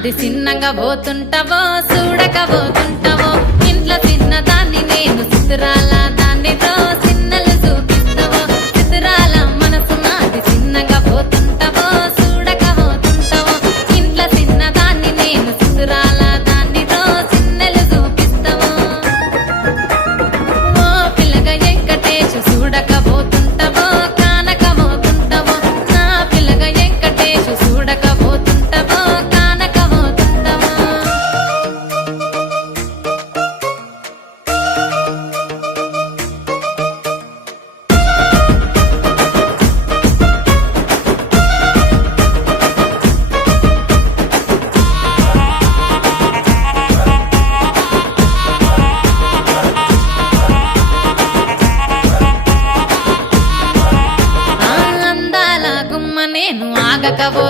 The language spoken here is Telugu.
నాది చిన్నగా పోతుంటావో చూడకపోతుంటావో ఇంట్లో చిన్నదాన్ని నేను చిత్రాల దాన్నితో చిన్నలు చూపిస్తావో చిత్రాల మనసు నాది చిన్నగా పోతుంటావో చూడకపోతుంటావో ఇంట్లో చిన్నదాన్ని నేను చిత్రాల దాన్నితో చిన్నలు చూపిస్తావో ఓ పిల్లగా వెంకటేశు చూడకపోతుంటావో కానకపోతుంటావో నా పిల్లగా వెంకటేశు చూడకపోతుంటావో కానకపోతుంటావో ఆ అందాల గుమ్మ నేను ఆగకపోతుంటావో